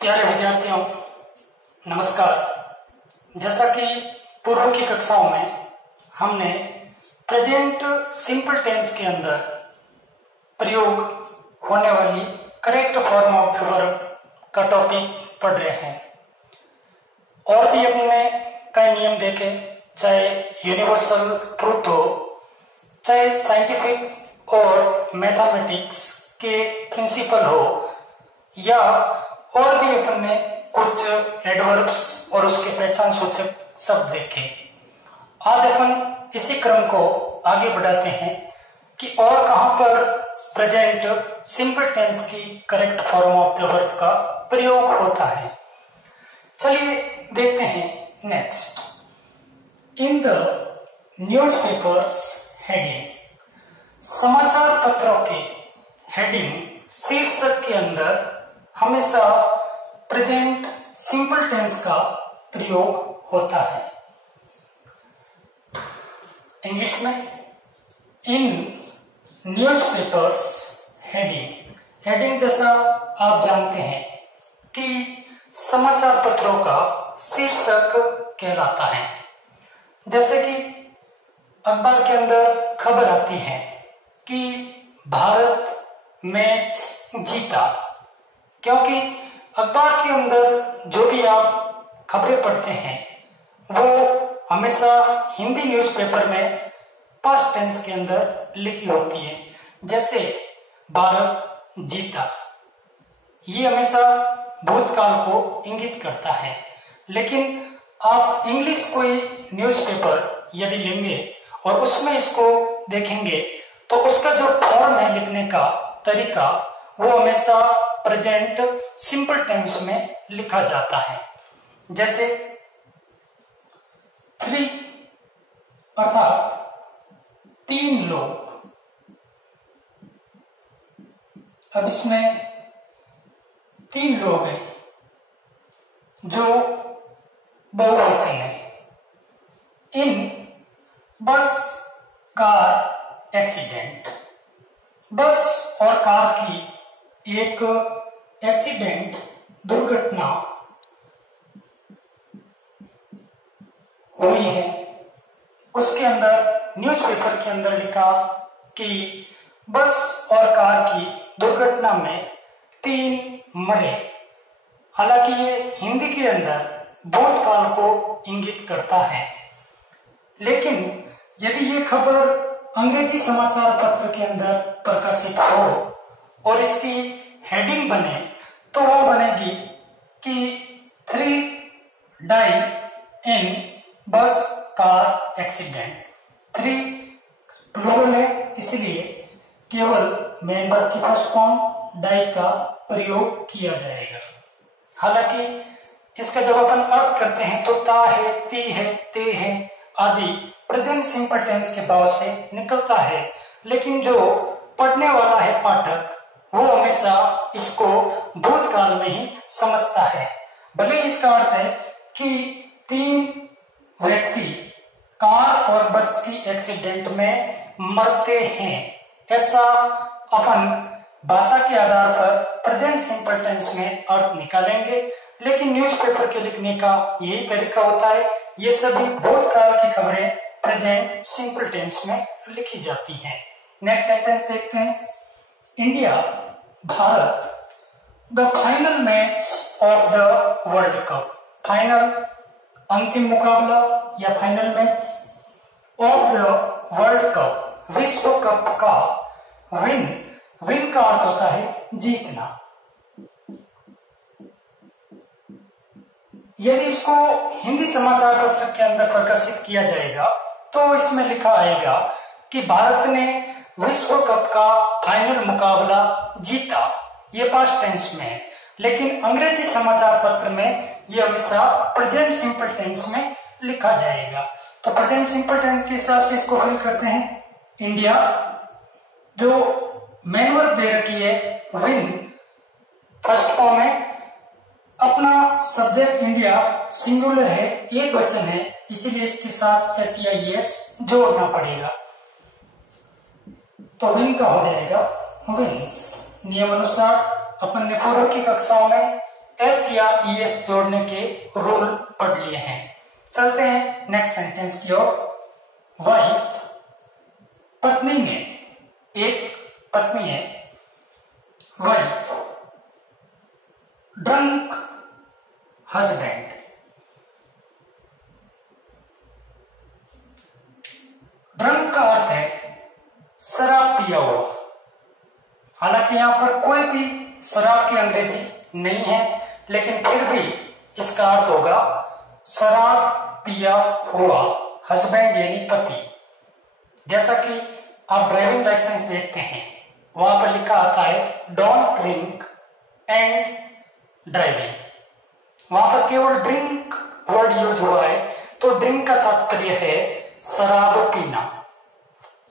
प्यारे विद्यार्थियों, नमस्कार। जैसा कि पूर्व की कक्षाओं में हमने प्रेजेंट सिंपल टेंस के अंदर प्रयोग होने वाली correct form of the verb का टॉपिक पढ़ रहे हैं और भी हमने कई नियम देखे, चाहे यूनिवर्सल ट्रूथ हो, चाहे साइंटिफिक और मैथमेटिक्स के प्रिंसिपल हो, या और भी अपन ने कुछ एडवर्ब्स और उसके पहचान सूचक शब्द देखे। आज अपन इसी क्रम को आगे बढ़ाते हैं कि और कहां पर प्रेजेंट सिंपल टेंस की correct form of the verb का प्रयोग होता है। चलिए देखते हैं next. In the newspapers heading, समाचार पत्रों के हेडिंग शीर्षक के अंदर हमेशा प्रेजेंट सिंपल टेंस का प्रयोग होता है। इंग्लिश में इन न्यूज़पेपर्स हेडिंग, हेडिंग जैसा आप जानते हैं कि समाचार पत्रों का शीर्षक कहलाता है। जैसे कि अखबार के अंदर खबर आती है कि भारत मैच जीता, क्योंकि अखबार के अंदर जो भी आप खबरें पढ़ते हैं वो हमेशा हिंदी न्यूज़पेपर में पास्ट टेंस के अंदर लिखी होती है। जैसे भारत जीता, ये हमेशा भूतकाल को इंगित करता है। लेकिन आप इंग्लिश कोई न्यूज़पेपर यदि लेंगे और उसमें इसको देखेंगे तो उसका जो फॉर्म है लिखने का तरीका वो हमेशा प्रेजेंट सिंपल टेंस में लिखा जाता है। जैसे 3 अर्थात 3 लोग। अब इसमें 3 लोग हैं जो बहुवचन है। इन बस कार एक्सीडेंट, बस और कार की एक एक्सीडेंट दुर्घटना हुई है। उसके अंदर न्यूज़पेपर के अंदर लिखा कि बस और कार की दुर्घटना में 3 मरे। हालांकि ये हिंदी के अंदर भूतकाल को इंगित करता है, लेकिन यदि ये खबर अंग्रेजी समाचार पत्र के अंदर प्रकाशित हो और इसकी हेडिंग बने तो वो बनेगी कि 3 डाई इन बस कार एक्सीडेंट। 3 प्लूरल है, इसलिए केवल मेन वर्ब की फर्स्ट फॉर्म डाई का प्रयोग किया जाएगा। हालांकि इसका जब अपन अर्थ करते हैं तो ता है, ती है, ते है आदि प्रेजेंट सिंपल टेंस के भाव से निकलता है, लेकिन जो पढ़ने वाला है पाठक वो हमेशा इसको भूतकाल में ही समझता है। भले इसका अर्थ है कि 3 व्यक्ति कार और बस की एक्सीडेंट में मरते हैं, ऐसा अपन भाषा के आधार पर प्रेजेंट सिंपल टेंस में अर्थ निकालेंगे। लेकिन न्यूज़पेपर के लिखने का यही तरीका होता है। ये सभी भूतकाल की खबरें प्रेजेंट सिंपल टेंस में लिखी जाती हैं। नेक्स्ट सेंटेंस देखते हैं। India Bharat the final match of the world cup, final अंतिम मुकाबला या final match of the world cup विश्व कप का विन, विन का अर्थ होता है जीतना। यदि इसको हिंदी समाचार पत्र के अंदर प्रकाशित किया जाएगा तो इसमें लिखा आएगा कि भारत ने विश्व कप का फाइनल मुकाबला जीता, ये पास्ट टेंस में है। लेकिन अंग्रेजी समाचार पत्र में ये हमेशा प्रेजेंट सिंपल टेंस में लिखा जाएगा। तो प्रेजेंट सिंपल टेंस के हिसाब से इसको फिल करते हैं। इंडिया, जो मेन वर्ब दे रखी है विन फर्स्ट फॉर्म है, अपना सब्जेक्ट इंडिया सिंगुलर है, एक वचन है, इसीलिए इसके साथ SEIS जोड़ना पड़ेगा। तो विन का हो जाएगा विंस। नियम अनुसार अपन ने पूर्व की कक्षाओं में एस या ईएस जोड़ने के रूल पढ़ लिए हैं। चलते हैं नेक्स्ट सेंटेंस की ओर। वाइफ, पत्नी में, एक पत्नी है। वाइफ, ड्रंक हस्बैंड, ड्रंक का अर्थ है शराब पिया हुआ। हालांकि यहां पर कोई भी शराब की अंग्रेजी नहीं है, लेकिन फिर भी इसका अर्थ होगा शराब पिया हुआ हस्बैंड यानी पति। जैसा कि आप ड्राइविंग लाइसेंस देखते हैं, वहां पर लिखा आता है डोंट ड्रिंक एंड ड्राइविंग। वहां पर केवल ड्रिंक वर्ड यूज हुआ है, तो ड्रिंक का तात्पर्य है शराब पीना।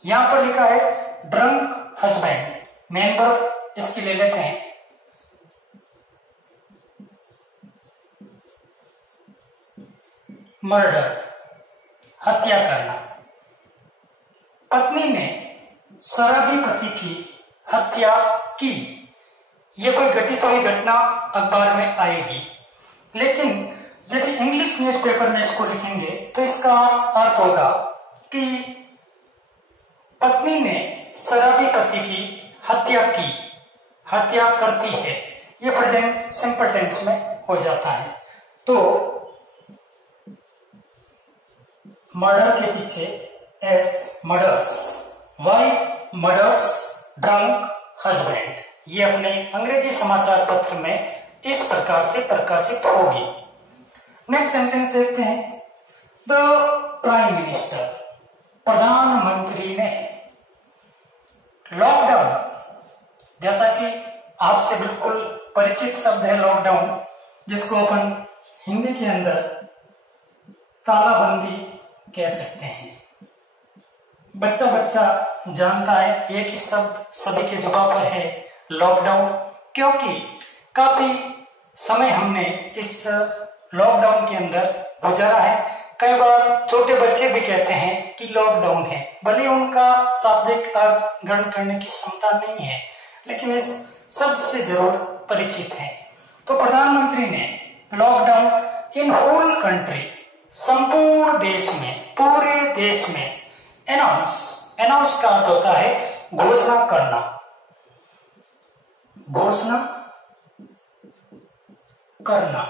यहां पर लिखा है ड्रंक हस्बैंड, मेन वर्ब इसकी ले लेते हैं। मर्डर, हत्या करना। पत्नी ने शराबी पति की हत्या की। यह कोई घटित हुई घटना अखबार में आएगी, लेकिन यदि इंग्लिश न्यूज़पेपर में इसको लिखेंगे तो इसका अर्थ होगा कि पत्नी ने शराबी पति की हत्या की, हत्या करती है। यह प्रेजेंट सिंपल टेंस में हो जाता है। तो मर्डर के पीछे S, murders. Wife murders drunk husband. ये अपने अंग्रेजी समाचार पत्र में इस प्रकार से प्रकाशित होगी। नेक्स्ट सेंटेंस देखते हैं। द प्राइम मिनिस्टर, प्रधानमंत्री ने। लॉकडाउन, जैसा कि आपसे बिल्कुल परिचित शब्द है लॉकडाउन, जिसको अपन हिंदी के अंदर तालाबंदी कह सकते हैं। बच्चा बच्चा जानता है, एक ही शब्द सभी के जुबान पर है लॉकडाउन, क्योंकि काफी समय हमने इस लॉकडाउन के अंदर गुजारा है। कई बार छोटे बच्चे भी कहते हैं कि लॉकडाउन है, भले उनका शाब्दिक अर्थ ग्रहण करने की क्षमता नहीं है, लेकिन इस शब्द से जरूर परिचित है। तो प्रधानमंत्री ने लॉकडाउन इन होल कंट्री, संपूर्ण देश में, पूरे देश में अनाउंस का अर्थ होता है घोषणा करना, घोषणा करना।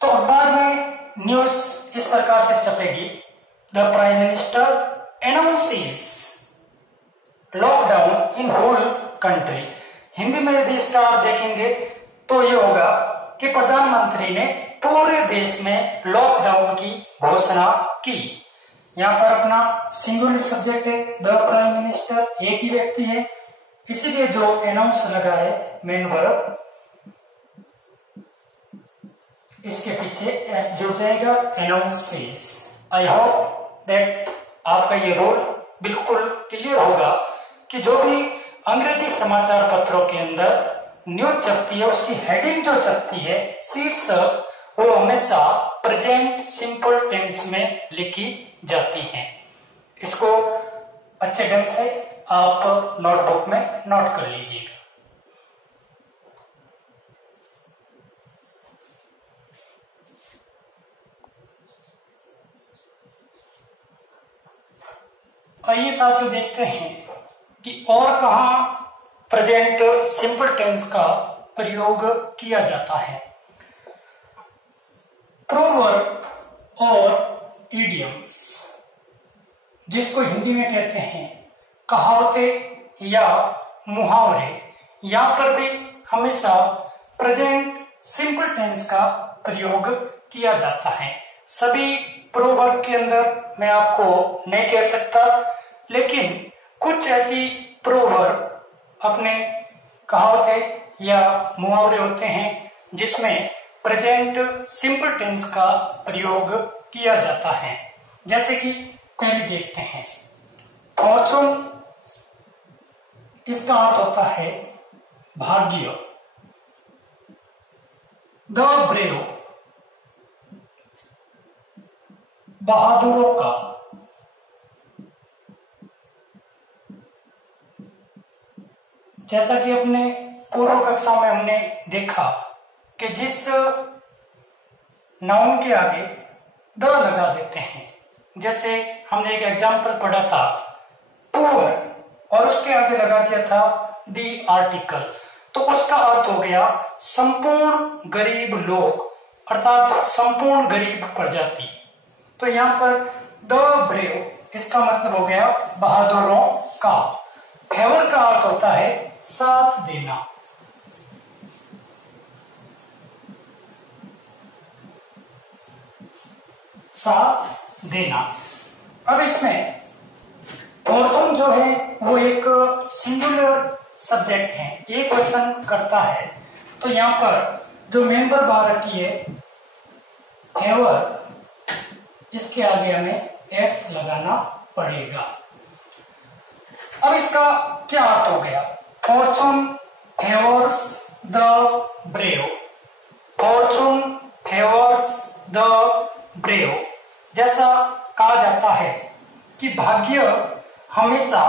तो अखबार में न्यूज इस प्रकार से छपेगी, the prime minister announces lockdown in whole country. Hindi में यदि इसका अर्थ देखेंगे तो ये होगा कि प्रधानमंत्री ने पूरे देश में लॉकडाउन की घोषणा की। यहां पर अपना सिंगुलर सब्जेक्ट है, द प्राइम मिनिस्टर, एक ही व्यक्ति है, इसीलिए जो अनाउंस लगा है मेन वर्ब, इसके पीछे एस जुड़ जाएगा, अनाउंसेस। आई होप दैट आपका ये रोल बिल्कुल क्लियर होगा कि जो भी अंग्रेजी समाचार पत्रों के अंदर न्यूज छपती है, उसकी हेडिंग जो छपती है, शीर्षक, वो हमेशा प्रेजेंट सिंपल टेंस में लिखी जाती है। इसको अच्छे ढंग से आप नोटबुक में नोट कर लीजिएगा। आइए साथियों देखते हैं कि और कहां प्रेजेंट सिंपल टेंस का प्रयोग किया जाता है। प्रोवर्ब और इडियम्स, जिसको हिंदी में कहते हैं कहावतें या मुहावरे, यहां पर भी हमेशा प्रेजेंट सिंपल टेंस का प्रयोग किया जाता है। सभी प्रोवर्ब के अंदर मैं आपको नहीं कह सकता, लेकिन कुछ ऐसी प्रोवर्ब अपने कहावतें या मुहावरे होते हैं जिसमें प्रेजेंट सिंपल टेंस का प्रयोग किया जाता है। जैसे कि पहले देखते हैं, फॉर्चून, इसका अर्थ होता है भाग्य। द ब्रेव, बहादुरों का। जैसा कि अपने पूर्व कक्षा में हमने देखा कि जिस नाउन के आगे द लगा देते हैं, जैसे हमने एक एग्जाम्पल पढ़ा था पुअर और उसके आगे लगा दिया था दी आर्टिकल, तो उसका अर्थ हो गया संपूर्ण गरीब लोग, अर्थात संपूर्ण गरीब प्रजाति। तो यहाँ पर द ब्रेव इसका मतलब हो गया बहादुरों का। फेवर का अर्थ होता है साथ देना। साथ देना। अब इसमें फॉर्चून जो है वो एक सिंगुलर सब्जेक्ट है, एक वचन करता है। तो यहाँ पर जो मेंबर बार रखी है फेवर, इसके आगे हमें एस लगाना पड़ेगा। अब इसका क्या अर्थ हो गया? Fortune favours the brave. Fortune favours the brave. जैसा कहा जाता है कि भाग्य हमेशा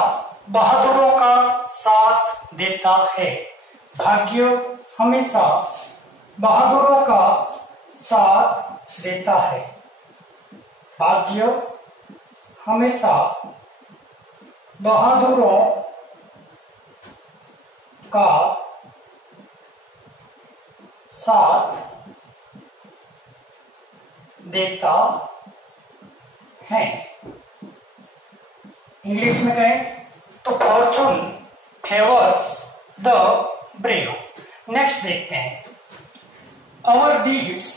बहादुरों का साथ देता है। भाग्य हमेशा बहादुरों का साथ देता है। भाग्य हमेशा बहादुरों का साथ देता है। इंग्लिश में कहें तो Fortune favours the brave. Next देखते हैं आवर डीड्स।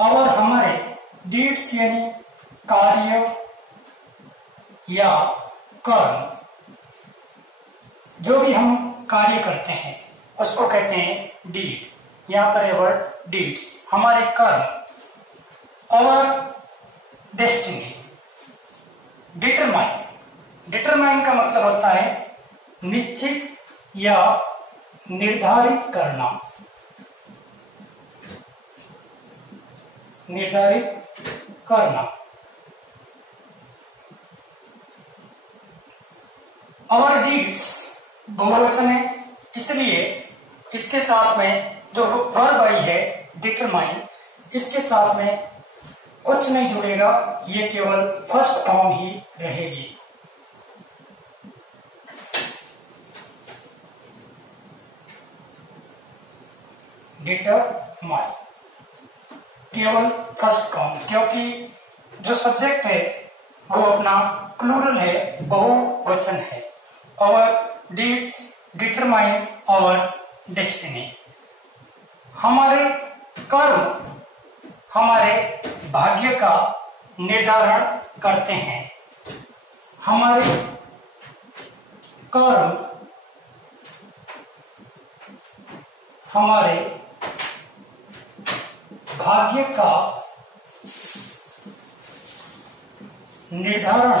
आवर हमारे, डीड्स यानी कार्य या कर्म, जो भी हम कार्य करते हैं उसको कहते हैं डीड। यहां पर है वर्ड डीड्स, हमारे कर्म। Our destiny. डिटरमाइन। डिटरमाइन का मतलब होता है निश्चित या निर्धारित करना। निर्धारित करना। आवर डीड्स बहुवचन है, इसलिए इसके साथ में जो वर्ब आई है डिटरमाइन, इसके साथ में कुछ नहीं जुड़ेगा, ये केवल फर्स्ट फॉर्म ही रहेगी। डिटरमाइन केवल फर्स्ट फॉर्म, क्योंकि जो सब्जेक्ट है वो अपना प्लूरल है, बहुवचन है। Our deeds determine our destiny. हमारे कर्म हमारे भाग्य का निर्धारण करते हैं। हमारे कर्म हमारे भाग्य का निर्धारण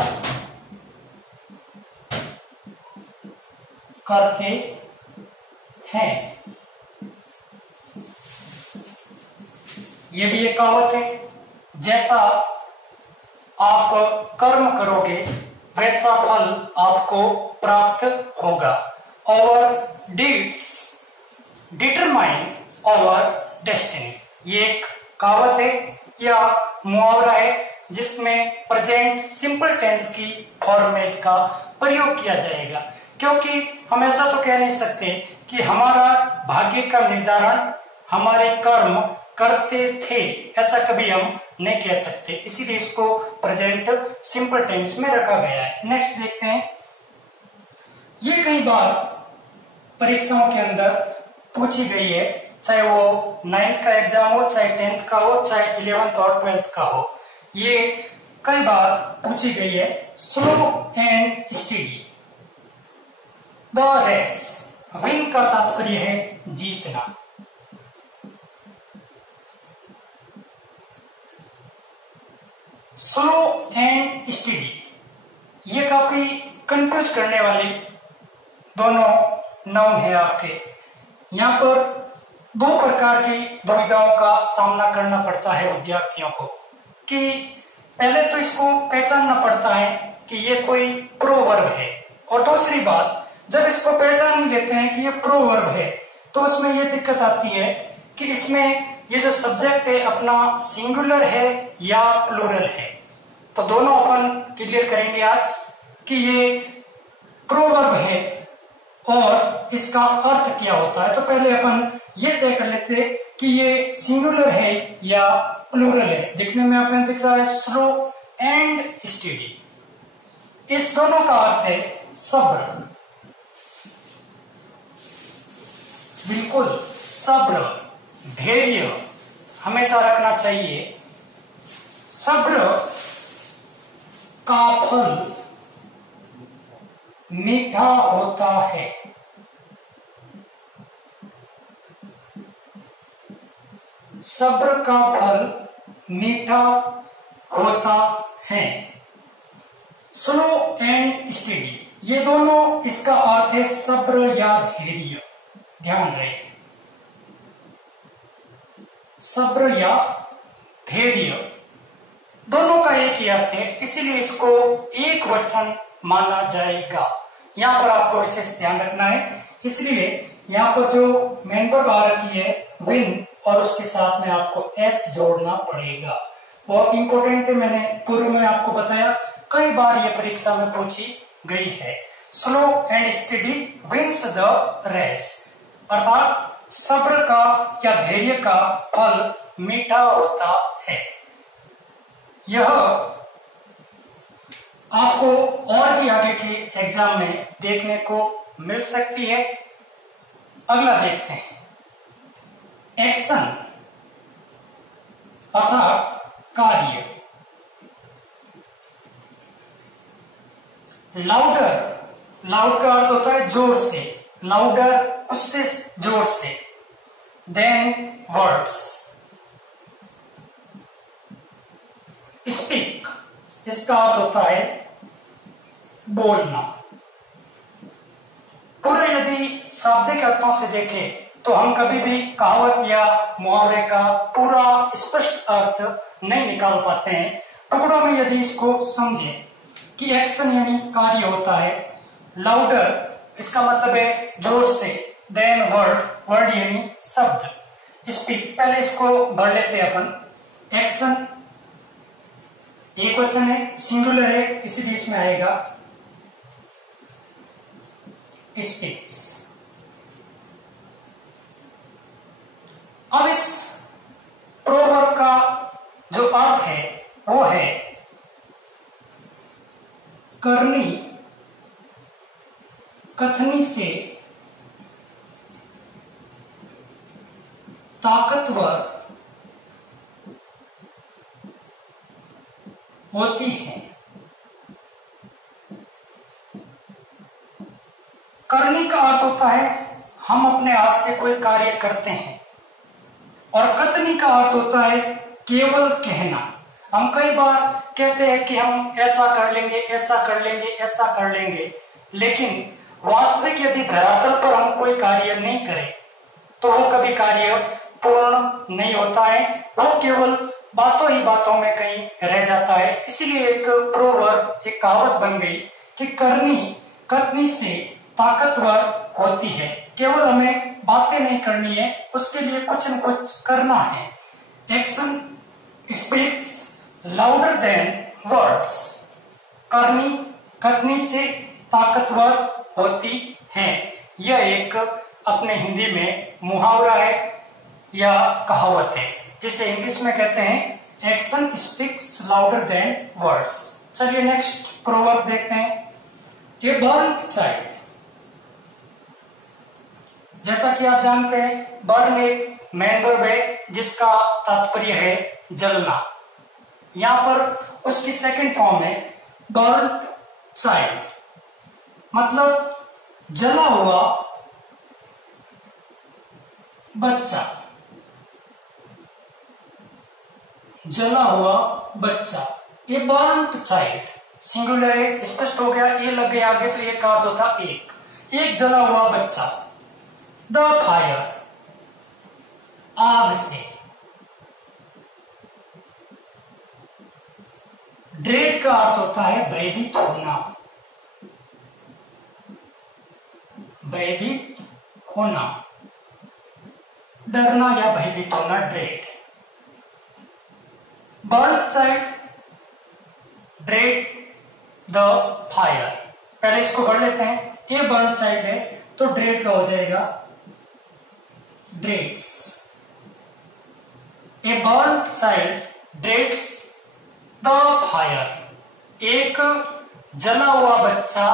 करते हैं। ये भी एक कहावत है, जैसा आप कर्म करोगे वैसा फल आपको प्राप्त होगा। Our deeds determine our destiny. ये एक कहावत है या मुहावरा है जिसमें प्रेजेंट सिंपल टेंस की फॉर्म में इसका प्रयोग किया जाएगा, क्योंकि हम ऐसा तो कह नहीं सकते कि हमारा भाग्य का निर्धारण हमारे कर्म करते थे, ऐसा कभी हम नहीं कह सकते, इसीलिए इसको प्रेजेंट सिंपल टेंस में रखा गया है। नेक्स्ट देखते हैं, ये कई बार परीक्षाओं के अंदर पूछी गई है, चाहे वो 9th का एग्जाम हो, चाहे 10th का हो, चाहे 11th और 12th का हो, ये कई बार पूछी गई है। Slow and steady the race. Win का तात्पर्य है जीतना। स्लो एंड स्टेडी ये काफी कंफ्यूज करने वाली दोनों नाउन है आपके। यहाँ पर दो प्रकार की दुविधाओं का सामना करना पड़ता है विद्यार्थियों को, कि पहले तो इसको पहचानना पड़ता है कि ये कोई प्रोवर्ब है और दूसरी बात, जब इसको पहचान ही लेते हैं कि ये प्रोवर्ब है, तो उसमें ये दिक्कत आती है कि इसमें ये जो सब्जेक्ट है अपना सिंगुलर है या प्लूरल है। तो दोनों अपन क्लियर करेंगे आज कि ये प्रोवर्ब है और इसका अर्थ क्या होता है। तो पहले अपन ये तय कर लेते हैं कि ये सिंगुलर है या प्लूरल है। देखने में अपन दिख रहा है स्लो एंड स्टेडी। इस दोनों का अर्थ है सब्र, बिल्कुल सब्र, धैर्य हमेशा रखना चाहिए। सब्र का फल मीठा होता है। सब्र का फल मीठा होता है। स्लो एंड स्टेडी, ये दोनों इसका अर्थ है सब्र या धैर्य। ध्यान रहे, सब्र या धैर्य दोनों का एक ही अर्थ है, इसीलिए इसको एक वचन माना जाएगा। यहां पर आपको विशेष ध्यान रखना है, इसलिए यहां पर जो मेन वर्ब आ रखी है विन और उसके साथ में आपको एस जोड़ना पड़ेगा। बहुत इंपॉर्टेंट है, मैंने पूर्व में आपको बताया, कई बार यह परीक्षा में पूछी गई है। Slow and steady wins the race, अर्थात सब्र का या धैर्य का फल मीठा होता है। यह आपको और भी आगे के एग्जाम में देखने को मिल सकती है। अगला देखते हैं, एक्शन अर्थात कार्य। लाउडर, लाउड का अर्थ होता है जोर से, लाउडर उससे जोर से, देन वर्ड्स। स्पीक, इसका अर्थ होता है बोलना। पूरे यदि शाब्दिक अर्थों से देखें तो हम कभी भी कहावत या मुहावरे का पूरा स्पष्ट अर्थ नहीं निकाल पाते हैं। टुकड़ों में यदि इसको समझें कि एक्शन यानी कार्य होता है, लाउडर इसका मतलब है जोर से, देन वर्ड, वर्ड यानी शब्द, स्पीक पहले इसको भर लेते हैं अपन। एक्शन एक वचन है, सिंगुलर है, इसीलिए इसमें आएगा स्पीक्स। अब इस प्रोवर्ब का जो अर्थ है वो है करनी कथनी से ताकतवर होती है। करने का अर्थ होता है हम अपने हाथ से कोई कार्य करते हैं, और कथनी का अर्थ होता है केवल कहना। हम कई बार कहते हैं कि हम ऐसा कर लेंगे, ऐसा कर लेंगे, ऐसा कर लेंगे, लेकिन वास्तविक यदि धरातल पर हम कोई कार्य नहीं करें तो वो कभी कार्य पूर्ण नहीं होता है, वो केवल बातों ही बातों में कहीं रह जाता है। इसीलिए एक प्रोवर्ब, एक कहावत बन गई कि करनी कथनी से ताकतवर होती है। केवल हमें बातें नहीं करनी है, उसके लिए कुछ न कुछ करना है। Action speaks louder than words, करनी कथनी से ताकतवर होती है। यह एक अपने हिंदी में मुहावरा है या कहावत है, जिसे इंग्लिश में कहते हैं action speaks louder than words. चलिए नेक्स्ट प्रोवर्ब देखते हैं। ए बर्न्ड चाइल्ड, जैसा कि आप जानते हैं बर्न एक मेन वर्ब है जिसका तात्पर्य है जलना। यहां पर उसकी सेकंड फॉर्म है बर्न्ड चाइल्ड, मतलब जला हुआ बच्चा, जला हुआ बच्चा। ये बर्न्ड चाइल्ड सिंगुलर है, स्पष्ट हो गया, ये लग गया आगे तो ये का अर्थ होता एक जला हुआ बच्चा। द फायर, आग से। ड्रेड का अर्थ होता है भयभीत होना। भयभीत होना, डरना या भयभीत होना, dread. Burn child dread the fire. पहले इसको पढ़ लेते हैं। ये बर्न चाइल्ड है तो ड्रेड का हो जाएगा dreads. A burn child dreads the fire. एक जला हुआ बच्चा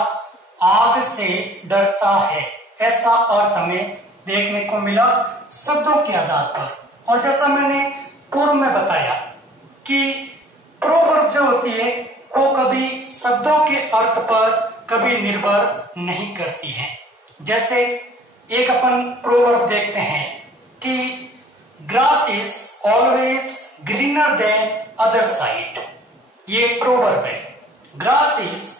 आग से डरता है, ऐसा अर्थ हमें देखने को मिला शब्दों के आधार पर। और जैसा मैंने पूर्व में बताया कि प्रोवर्ब जो होती है वो कभी शब्दों के अर्थ पर कभी निर्भर नहीं करती है। जैसे एक अपन प्रोवर्ब देखते हैं कि grass is always greener than other side. ये प्रोवर्ब है, grass is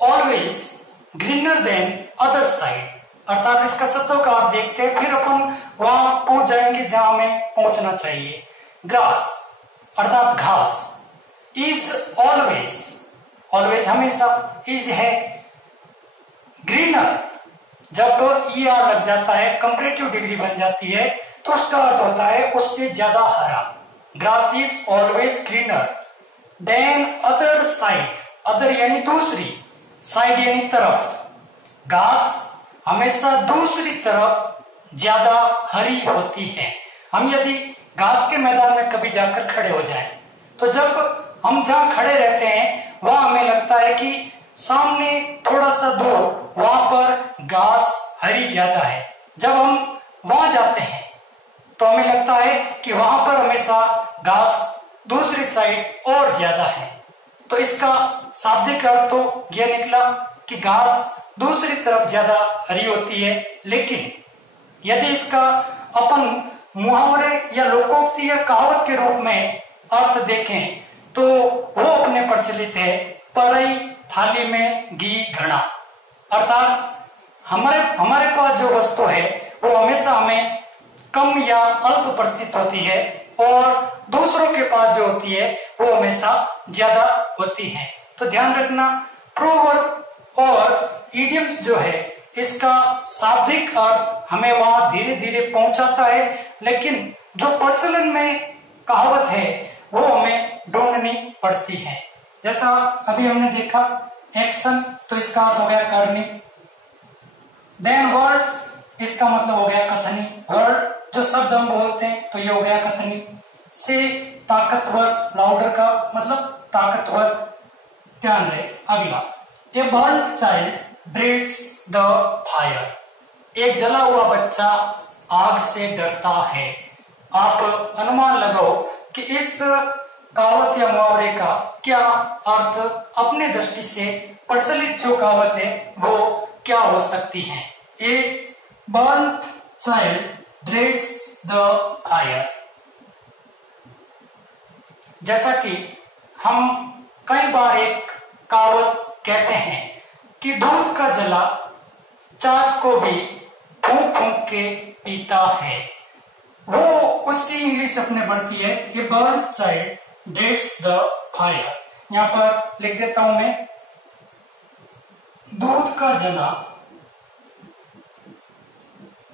always greener than other side. अर्थात इसका शब्दों का आप देखते हैं, फिर अपन वहां पहुंच जाएंगे जहां हमें पहुंचना चाहिए। ग्रास अर्थात घास, इज ऑलवेज, ऑलवेज हमेशा, इज है, ग्रीनर जब ईआर लग जाता है, कंपैरेटिव डिग्री बन जाती है, तो उसका अर्थ होता है उससे ज्यादा हरा। Grass is always greener than other side, other यानी दूसरी, साइड यानी तरफ। घास हमेशा दूसरी तरफ ज्यादा हरी होती है। हम यदि घास के मैदान में कभी जाकर खड़े हो जाएं, तो जब हम जहां खड़े रहते हैं वहां हमें लगता है कि सामने थोड़ा सा दूर वहां पर घास हरी ज्यादा है। जब हम वहां जाते हैं तो हमें लगता है कि वहां पर हमेशा घास दूसरी साइड और ज्यादा है। तो इसका शाब्दिक अर्थ तो यह निकला कि घास दूसरी तरफ ज्यादा हरी होती है। लेकिन यदि इसका अपन मुहावरे या लोकोक्ति या कहावत के रूप में अर्थ देखें तो वो अपने प्रचलित है, परई थाली में घी घड़ा। अर्थात हमारे पास जो वस्तु है वो हमेशा हमें कम या अल्प प्रतीत होती है और दूसरों के पास जो होती है वो हमेशा ज्यादा होती है। तो ध्यान रखना, प्रोवर्ब और इडियम्स जो है इसका शाब्दिक अर्थ हमें वहां धीरे धीरे पहुंचाता है, लेकिन जो प्रचलन में कहावत है वो हमें ढूंढनी पड़ती है। जैसा अभी हमने देखा एक्शन, तो इसका अर्थ हो गया करनी। देन वर्ड्स, इसका मतलब हो गया कथनी। वर्ड जो शब्द हम बोलते हैं तो ये हो गया कथनी। से ताकतवर, लाउडर का मतलब ताकतवर। ध्यान रहे। अगला, a burned child dreads the fire. एक जला हुआ बच्चा आग से डरता है। आप अनुमान लगाओ कि इस कहावत या मुहावरे का क्या अर्थ अपने दृष्टि से प्रचलित जो कहावत है वो क्या हो सकती है। A burned child dreads the fire. जैसा कि हम कई बार एक कहावत कहते हैं कि दूध का जला छाछ को भी फूंक फूंक के पीता है, वो उसकी इंग्लिश अपने बढ़ती है a burned child dreads the fire. यहां पर लिख देता हूं मैं, दूध का जला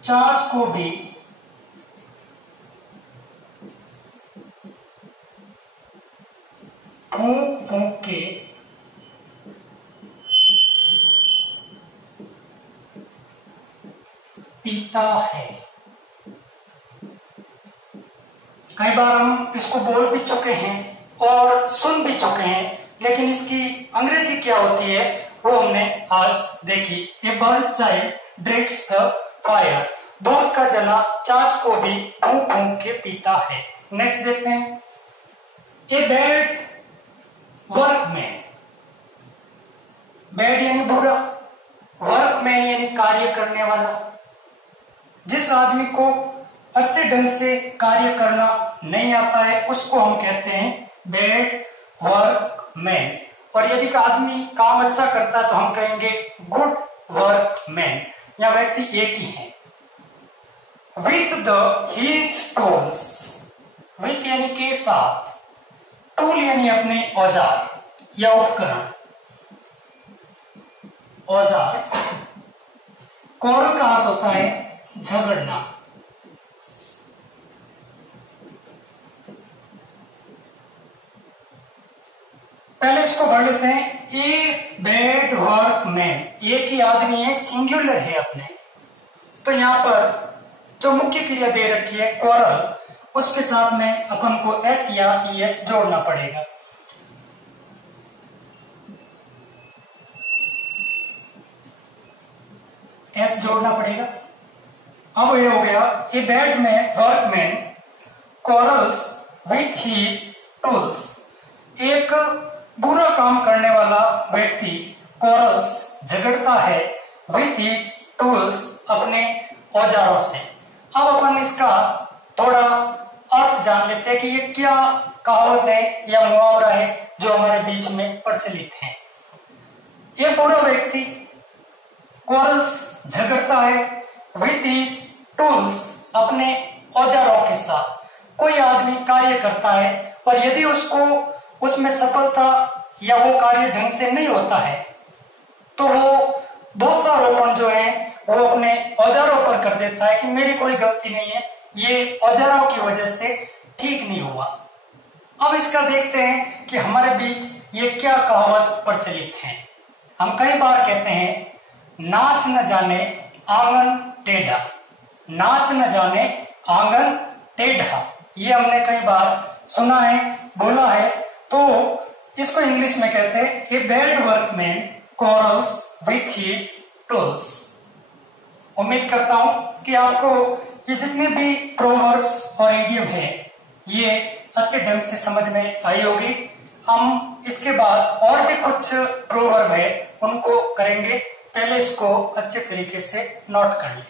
छाछ को भी फूंक फूंक के पीता है। कई बार हम इसको बोल भी चुके हैं और सुन भी चुके हैं, लेकिन इसकी अंग्रेजी क्या होती है वो हमने आज देखी। A burned child dreads the fire. दूध का जला छाछ को भी फूंक फूंक के पीता है। नेक्स्ट देखते हैं, ए बैड वर्कमैन। बैड यानी बुरा, वर्कमैन यानी कार्य करने वाला। जिस आदमी को अच्छे ढंग से कार्य करना नहीं आता है उसको हम कहते हैं बैड वर्कमैन। और यदि आदमी काम अच्छा करता है तो हम कहेंगे गुड वर्कमैन। यह व्यक्ति एक ही है। With the his tools, with यानी के साथ, टूल यानी अपने औजार या उपकरण, औजार। quarrel का अर्थ होता है झगड़ना। पहले इसको पढ़ लेते हैं। ए बैड वर्कमैन, एक ही आदमी है, सिंगुलर है अपने। तो यहां पर जो मुख्य क्रिया दे रखी है क्वारल, उसके साथ में अपन को एस या ईएस जोड़ना पड़ेगा। एस जोड़ना पड़ेगा। अब ये हो गया, a bad man workman quarrels with his tools, एक बुरा काम करने वाला व्यक्ति क्वारल्स झगड़ता है विथ हिज टूल्स, अपने औजारों से। अब अपन इसका थोड़ा अर्थ जान लेते हैं कि ये क्या कहावत है या मुहावरा है जो हमारे बीच में प्रचलित है। ये बुरा व्यक्ति क्वारल्स झगड़ता है विथ हिज टूल्स, अपने औजारों के साथ। कोई आदमी कार्य करता है और यदि उसको उसमें सफलता या वो कार्य ढंग से नहीं होता है तो वो दोषारोपण जो है वो अपने औजारों पर कर देता है कि मेरी कोई गलती नहीं है, ये औजारों की वजह से ठीक नहीं हुआ। अब इसका देखते हैं कि हमारे बीच ये क्या कहावत प्रचलित है। हम कई बार कहते हैं नाच न जाने आंगन टेढ़ा, नाच न जाने आंगन टेढ़ा, ये हमने कई बार सुना है, बोला है। तो इसको इंग्लिश में कहते हैं a bad workman quarrels with his tools. उम्मीद करता हूं कि आपको ये जितने भी प्रोवर्ब्स और इडियम है ये अच्छे ढंग से समझ में आई होगी। हम इसके बाद और भी कुछ प्रोवर्ब है उनको करेंगे, पहले इसको अच्छे तरीके से नोट कर लें।